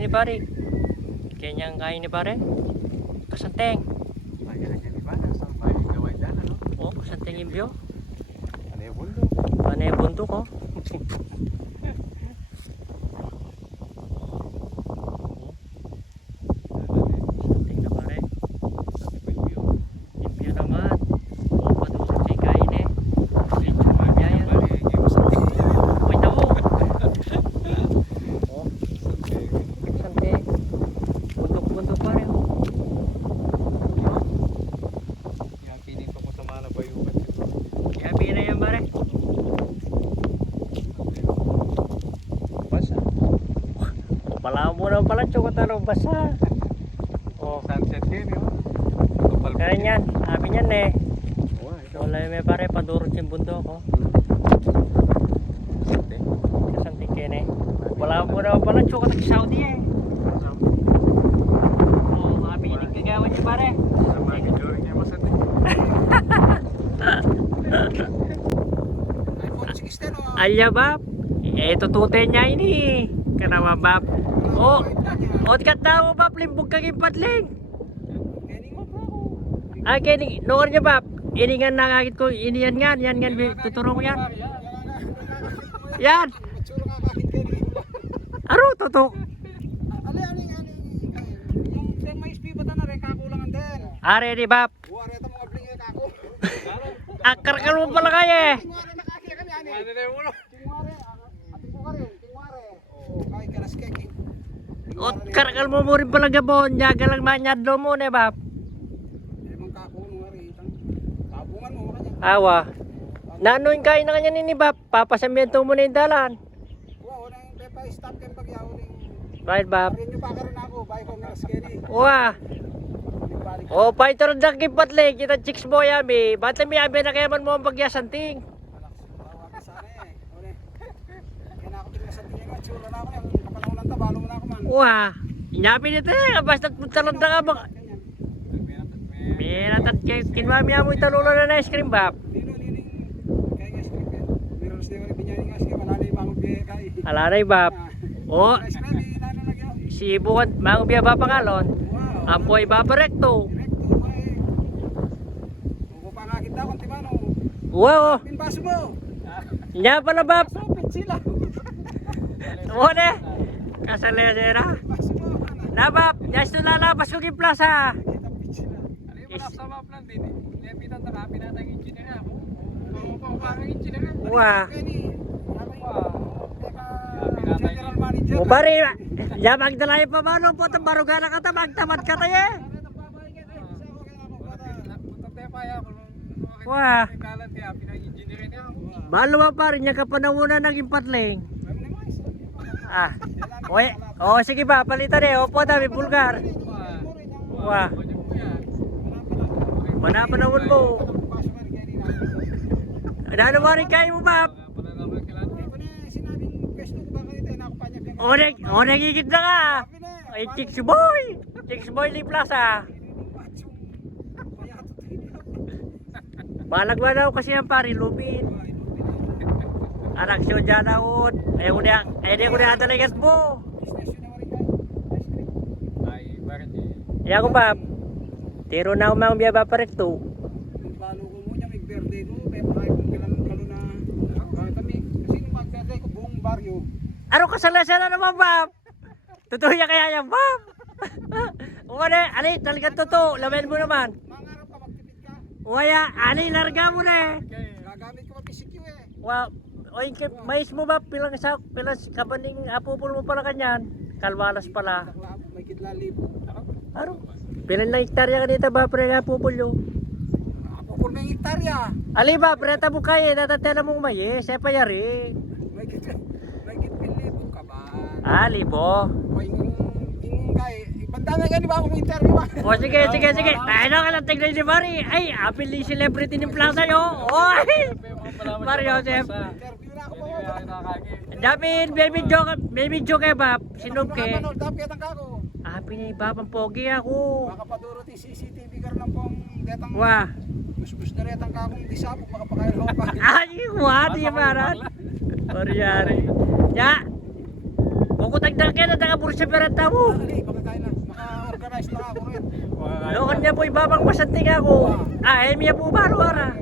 kain ni pare. Kanya ang kain ni pare. Kasanteng. Oh, kasanteng yung view. Ano yung bundok ko? Kasanteng na pare. Yung view naman. Oh, padurot siya kain eh. Yan. Uy, tamo. Oh, kasanteng. Bundok pare. Happy na yan pare. Basa. Pala mo na pala tsukot ano basa. Oh, Sunset yun yun. kaya yan. Happy yan eh. Wala may pare padurot yung bundok ko. Kasantik yan eh. Wala mo na pala tsukot sa Saudi eh. Oh, happy yung kagawan niya pare. Alya bab. Tutute niya ini. Kenapa bab? Oh, tikat daw bab limbog kaging padling. Kini noor niya bab. Ini nga nakakit ko, ini yan tuturo ko yan. Yan. Aro toto. Are di bab. Akar mo pala kaya eh. O karakal mo rin pala gabon, jaga lang manyadlo mo ne bab. Awa. Nanoin kain na kanya ni bab, papasamento mo na yung dalan. Right bab. Wah. Oh, paitaro daki patle kita chicks boy abi. Bata mi abi na kayaman mo ang pagyasanting. Wah, inyapi nito eh. Basta talon na ka baka. Minatat kinmami mo italulo na ice cream bab. Alanay bab. Oh, si bukan mango biya ba pangalon? Apoy baba rekto. Wow. Nya pala bab. Ode. Kasalera. Nabab, nyas tu lalabas ko ki plaza. Wah. Bari, ya magdalay pa ba no po barugana ka ta magtamad ka tayo. Wah. Balo pa rin niya kapanahunan ng impatling. Ah. Oye, oh sige ba, palitan eh. Opo dami bulgar. Wah. Mana panahon mo? Ano mo rin kayo mo ba? O nagigit na ka. Ay, Chicks Boy. Chicks Boy ni Plaza. Balagwa daw kasi ang pari, lupin. Anak siya dyan naon. Ayaw ko na talagas mo. Ayaw ko ba? Tiro na umang biya ba parek to? Balo ko mo niya, may berde ko. May pakay kong kalo na kami. Kasi nung magberde ko buong baryo. Ano kasalasan na naman bab? Totoo niya kaya yan bab? Umane, ali talagang totoo. Laman mo naman. Mangarap ka, magtipid ka. Waya, ali larga mo na eh. Gagamit ko pa PCQ eh. Wow. Oy, mais mo ba pilang kabaning apupul mo pala kanyan? Kalwalas pala. May kitla libo. Aro? Pilang na hektarya kanita ba pre apupul yo? Apupul may hektarya. Ali ba preta mo kaya natatela mong mais, eh payari. May kitpil libo ka ba? Ali bo. O yung kay, ibanda na gani ba akong interview ba? O sige. Ay na ka lang tignan ni Mari. Ay, apil ni celebrity ng plaza yo. Oy! Mario Joseph. Interview na ako po. Damin, baby joke eh bab. Sinog ke. Manood, dapat kitang kako. Happy na ibabang pogi ako. Baka padurot yung CCTV kar lang pong detang. Wah. Gusto na retang kakong disabog, baka pakain ako pa. Ay, wati marat. Oriari. Ya. Kukutagdag ka na, nakapuro sa peranta mo. Ali, makakain na. Maka-organize na ako rin. Lokan niya po ibabang masanting ako. Ah, eh, miya po ba, Ruara?